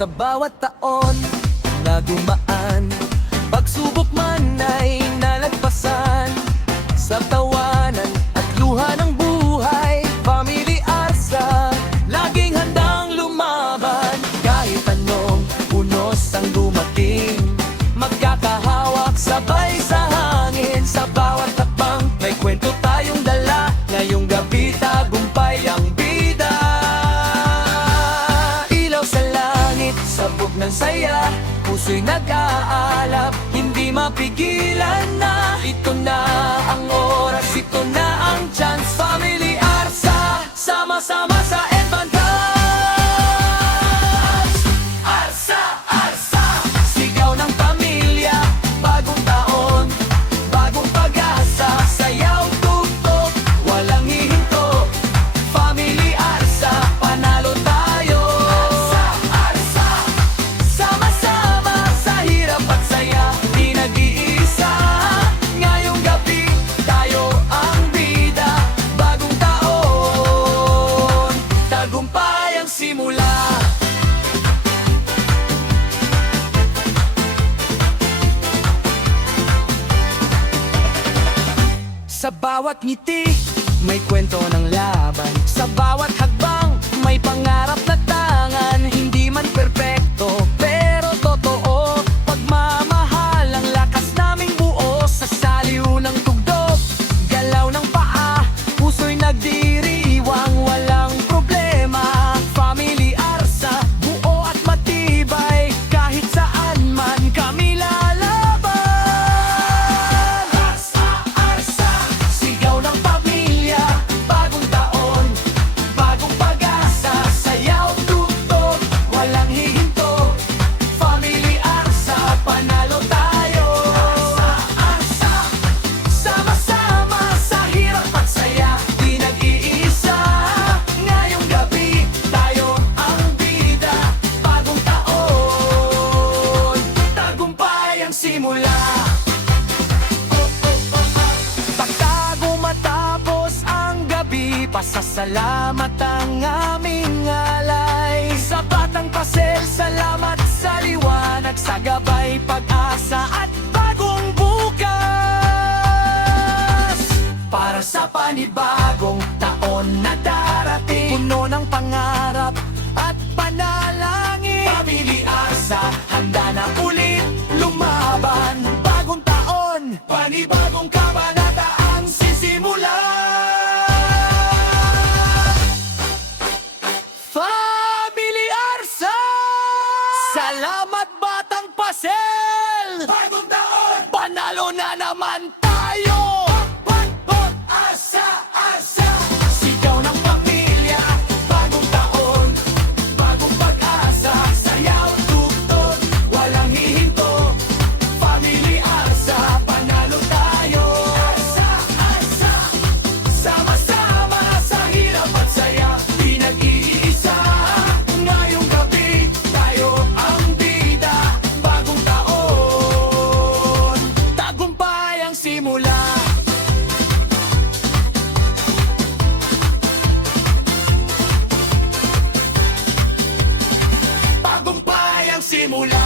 Sa bawat taon na dumaan, pagsubok man ay nalagpasan. Sa tawanan at luha ng buhay, Family Arsa laging handang lumaban. Kahit anong unos ang dumating, magkakahawak sabay sa hangin. Sa bawat hakbang may kwento tayong dala, ngayong gabi tagumpay ang bida. Ilaw sa langit, sabog ng saya, puso'y nag-aalap, hindi mapigilan na. Ito na ang oras, ito na ang chance. Family Arsa, sama-sama sa advance. Arsa, Arsa, sigaw ng pamilya, bagong taon, bagong pag-asa, sayaw, tugtog, walang hihinto. Family Arsa, panalo tayo. Arsa, Arsa, sama-sama sa hirap at saya, di nag-iisa. Ngayong gabi, tayo ang bida, bagong taon, tagumpay ang simula. Sa bawat ngiti, may kwento ng laban. Sa bawat hakbang, may pangarap na tangan. Hindi man perpekto, pero totoo. Pagmamahal ang lakas naming buo. Sa saliw ng tugtog, galaw ng paa, puso'y nagdiriwang, walang problema. Family Arsa, buo at matibay, kahit saan man kami lalaban. Arsa, Arsa, sigaw ng pamilya, bagong taon, bagong pag-asa, sayaw, tugtog, walang hihinto. Family Arsa, panalo tayo. Arsa, Arsa, sama-sama sa hirap at saya, di nag-iisa. Ngayong gabi, tayo ang bida, bagong taon, tagumpay ang simula. Pagtago matapos ang gabi, pasasalamat ang aming alay. Sa batang pasel, salamat sa liwanag, sa gabay, pag-asa at bagong bukas. Para sa panibagong taon na darating, puno ng pangarap at panalangin. Family Arsa, handa na ulit lumaban. Bagong taon, panibagong kabanata ang sisimulan. Family Arsa! Salamat batang pasel! Bagong taon, panalo na naman tayo! Arsa, Arsa, sigaw ng pamilya, bagong taon, bagong pag-asa, sayaw, tugtog, walang hihinto. Family Arsa, panalo tayo. Arsa, Arsa, sama-sama sa hirap at saya, di nag-iisa. Ngayong gabi, tayo ang bida, bagong taon, tagumpay ang simula. Tagumpay ang simula.